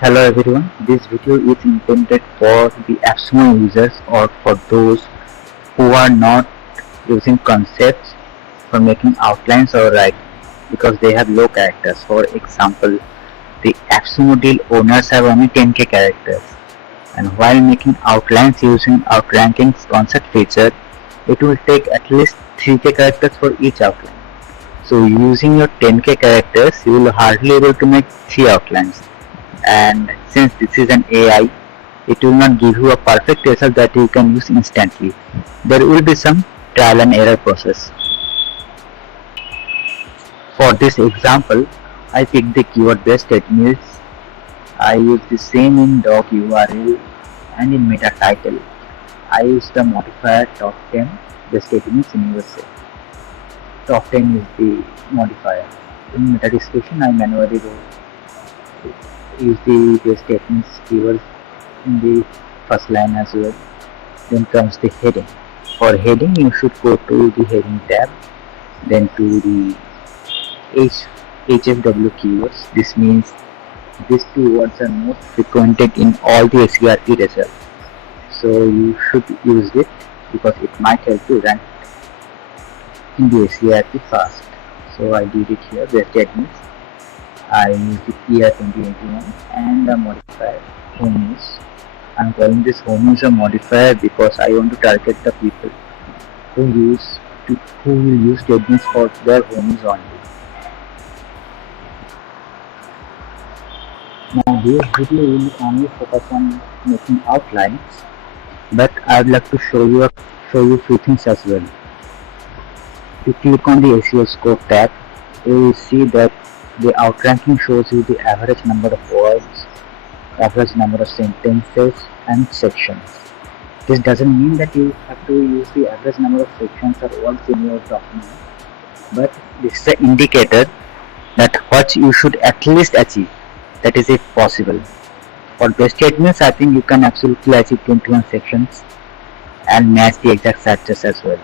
Hello everyone, this video is intended for the AppSumo users or for those who are not using concepts for making outlines or writing because they have low characters. For example, the AppSumo deal owners have only 10k characters, and while making outlines using Outranking's concept feature, it will take at least 3k characters for each outline. So using your 10k characters, you will hardly able to make 3 outlines. And since this is an AI, it will not give you a perfect result that you can use instantly. There will be some trial and error process. For this example, I picked the keyword based statements. I use the same in doc URL and in meta title. I use the modifier top 10 the statements in USA. Top 10 is the modifier. In meta description, I manually use the base statements keywords in the first line as well. Then comes the heading. For heading, you should go to the heading tab, then to the HFW keywords. This means these two words are most frequented in all the SERP results. So you should use it because it might help you rank in the SERP fast. So I did it here, base statements. I used the year 2021 and the modifier homies. I'm calling this homies a modifier because I want to target the people who will use statements for their homies only. Now this video will only focus on making outlines, but I would like to show you few things as well. If you click on the SEO scope tab, you will see that the outranking shows you the average number of words, average number of sentences and sections. This doesn't mean that you have to use the average number of sections or words in your document, but this is an indicator that what you should at least achieve, that is if possible. For base statements, I think you can absolutely achieve 21 sections and match the exact searches as well.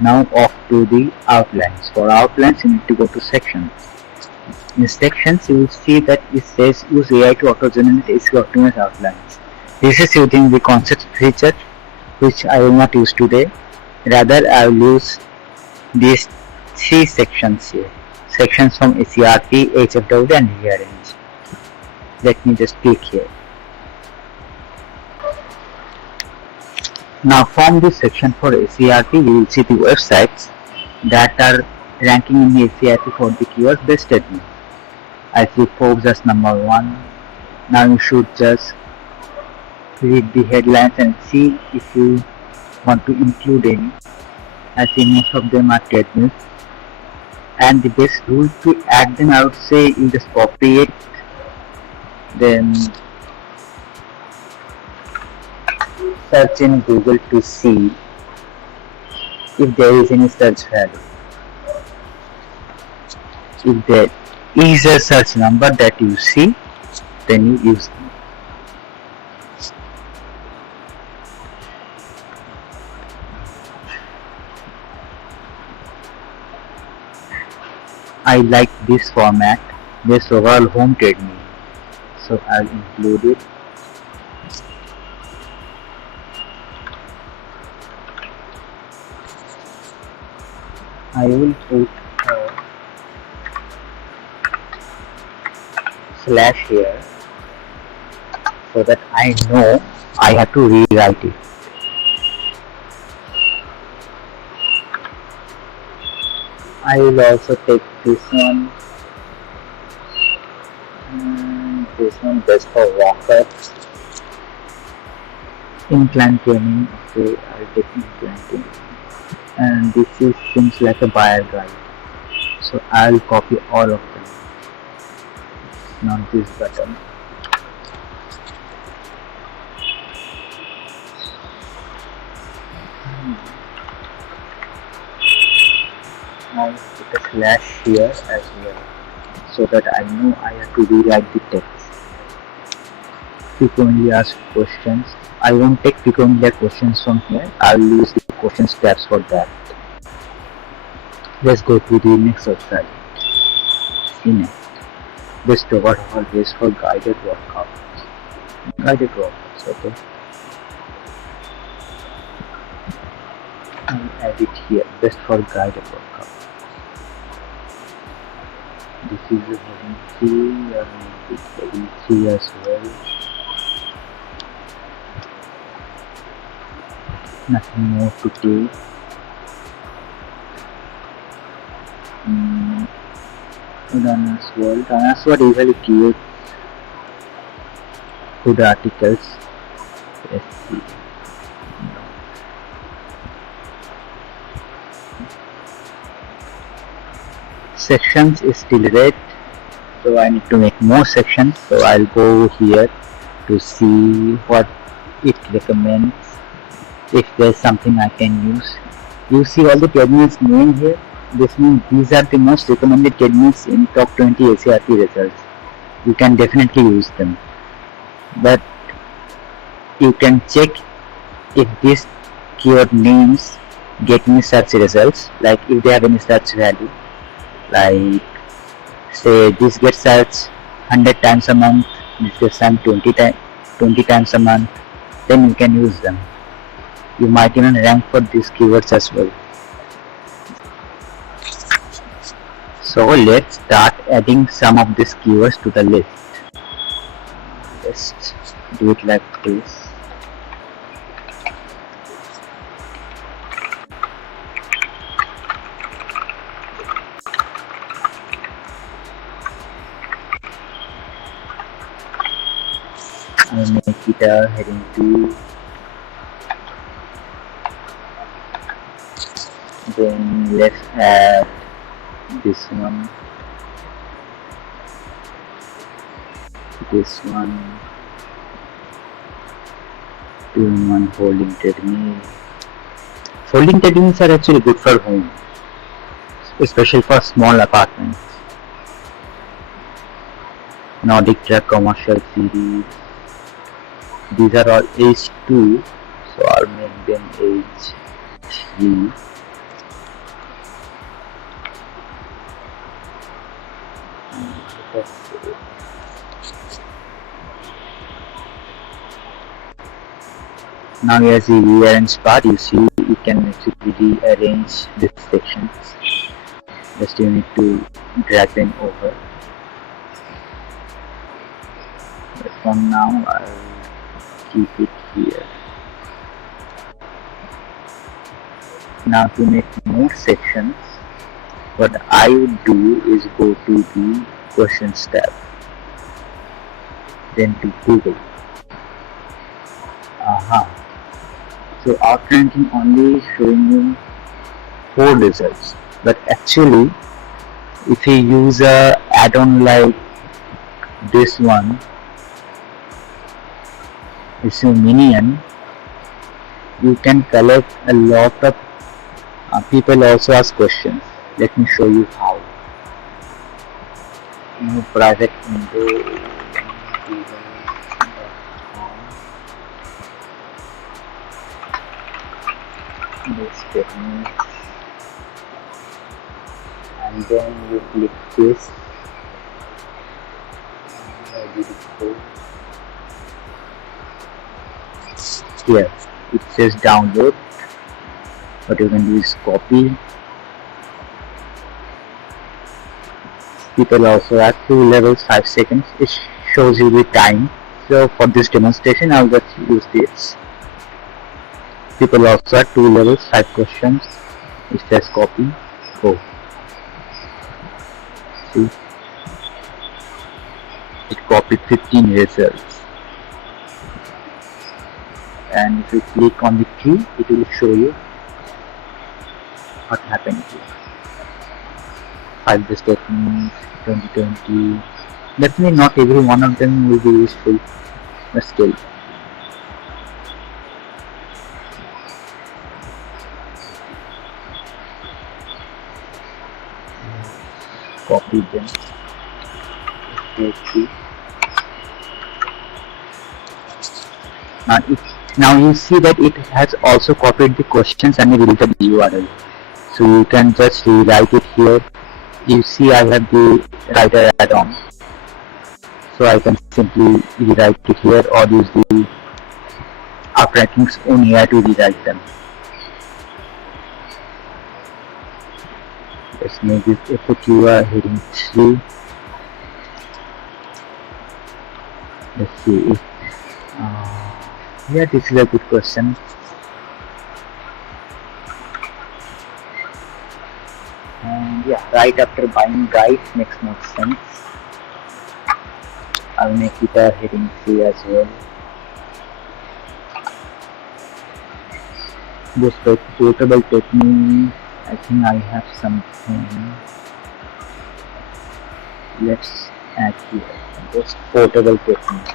Now off to the outlines. For outlines, you need to go to sections. In sections, you will see that it says use AI to auto-generate SEO optimized outlines. This is using the concept feature, which I will not use today. Rather, I will use these 3 sections here. Sections from SERP, HFW and rearrange. Let me just click here. Now from this section for SERP, you will see the websites that are ranking in the SERP for the keyword based statement. I see Forbes as number 1. Now you should just read the headlines and see if you want to include any. I see most of them are statements, and the best rule to add them, I would say, you just copy it, then search in Google to see if there is any search value. If there is a search number that you see, then you use it. I like this format, this overall home trade name, so I'll include it. I will put slash here so that I know I have to rewrite it. I will also take this one and this one just for walkers. Incline training, okay, I'll take incline training. And this seems like a buyer guide, so I'll copy all of them, not this button. Now put a slash here as well, so that I know I have to rewrite the text. Frequently asked questions. I won't take frequently asked questions from here. I'll use the questions tabs for that. Let's go to the next website. See next. Best overall best for guided workouts. Guided workouts, okay. I'll add it here. Best for guided workout. This is a heading 3, this heading 3 as well. Nothing more to do. Donna's World. Donna's World usually creates good articles. Let's see. Sections is still red, so I need to make more sections. So I'll go here to see what it recommends. If there's something I can use. You see all the techniques named here. This means these are the most recommended techniques in top 20 ACRP results. You can definitely use them. But you can check if these keyword names get me search results, like if they have any search value. Like say this gets searched 100 times a month, this gets searched 20 times a month, then you can use them. You might even rank for these keywords as well. So let's start adding some of these keywords to the list. Just do it like this. I'll make it a heading 2. Then let's add this one, this one, 2-in-1 folding treadmill. Folding treadmills are actually good for home, especially for small apartments. Nordic Truck Commercial Series. These are all age 2, so I'll make them age 3. Now here's the rearrange part. You see you can actually rearrange these sections. Just you need to drag them over. But for now I'll keep it here. Now to make more sections, what I would do is go to the questions tab, then to Google. So outranking only showing you 4 results, but actually if you use a add-on like this one, it's a minion, you can collect a lot of people also ask questions. Let me show you how. No private window. This technique, and then you click this. Where did it go? Here it says download. What you can do is copy. People also have 2 levels, 5 seconds. It shows you the time. So for this demonstration, I'll just use this. People also have 2 levels, 5 questions. It says copy. Go. See, it copied 15 results. And if you click on the key, it will show you what happened here. 5 best techniques, 2020. Definitely not every one of them will be useful, but still. Copy them. Now you see that it has also copied the questions and the related URL. So you can just rewrite it here. You see I have the writer add-on. So I can simply rewrite it here or use the OutRanking's own AI to rewrite them. Let's make this FAQ heading 3. Let's see if yeah, this is a good question. And yeah, right after buying guide makes more sense. I'll make it a heading 3 as well. This portable technique, I think I have something. Let's add here this portable technique.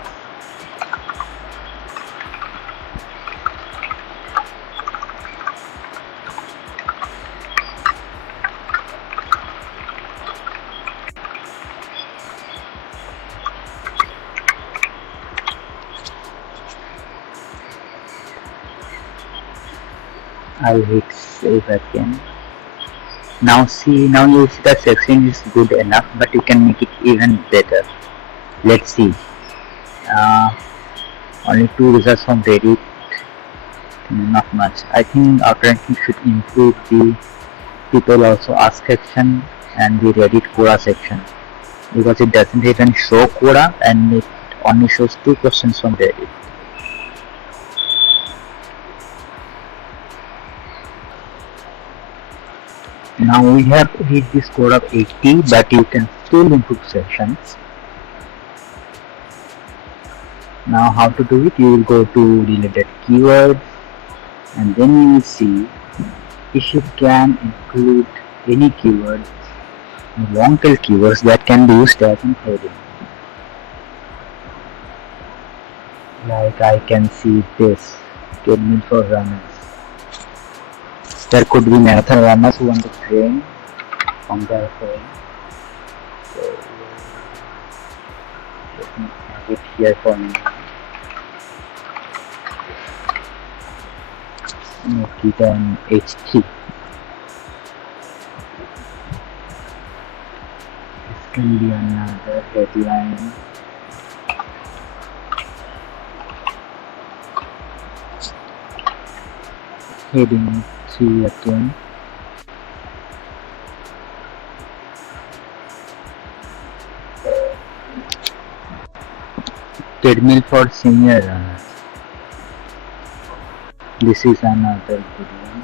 I'll hit save again. Now you see the section is good enough, but you can make it even better. Let's see. Only 2 results from Reddit. Not much. I think OutRanking should improve the people also ask section and the Reddit Quora section, because it doesn't even show Quora and it only shows 2 questions from Reddit. Now we have reached the score of 80, but you can still improve sections. Now how to do it? You will go to related keywords and then you will see if you can include any keywords, long tail keywords that can be used as an heading. Like I can see this, treadmill for runners. There could be marathon runners who want to train from their home. So let me have it here for me. Make it an H3. This can be another headline. Heading 3 again. Treadmill for senior runners. This is another good one.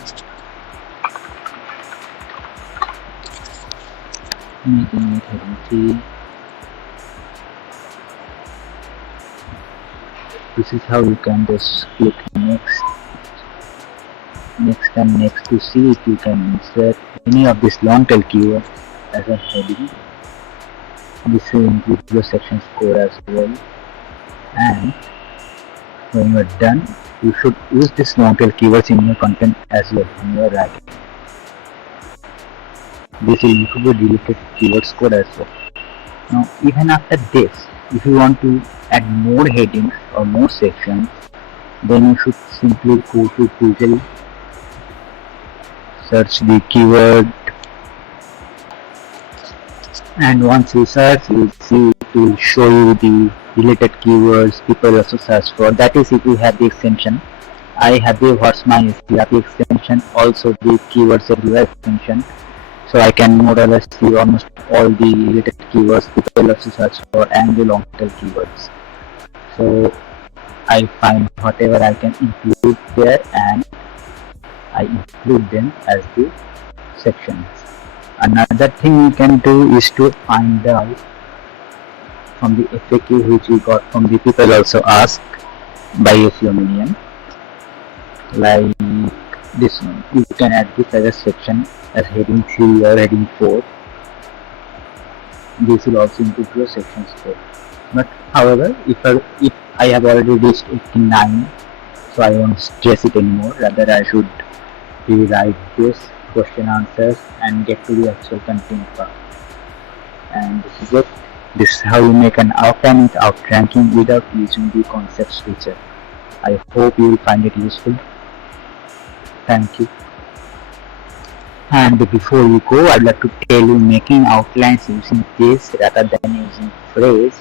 Making it heading 3. This is how you can just click next and next to see if you can insert any of this long tail keyword as a heading. This will include your section score as well. And when you are done, you should use this long tail keywords in your content as well in your writing. This will improve your deleted keyword score as well. Now even after this, if you want to add more headings or more sections, then you should simply go to Google, search the keyword, and once you search, you will see it will show you the related keywords people also search for. That is if you have the extension. I have the What's My SEO extension, also the Keywords Everywhere extension, so I can more or less see almost all the related keywords people also search for and the long tail keywords. So I find whatever I can include there and I include them as the sections. Another thing you can do is to find out from the FAQ which we got from the people also asked by SEO Million, like this one. You can add this as a section as heading 3 or heading 4. This will also improve your section score. But however, if I have already reached 89, so I won't stress it anymore. Rather, I should rewrite this question answers and get to the actual content part. And this is it. This is how you make an outline with outranking without using the concepts feature. I hope you will find it useful. Thank you. And before we go, I'd like to tell you making outlines using this rather than using phrase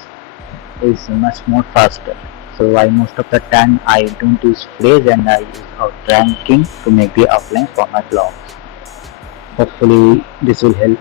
is much more faster. So I most of the time I don't use phrase and I use outranking to make the outlines for my blogs. Hopefully this will help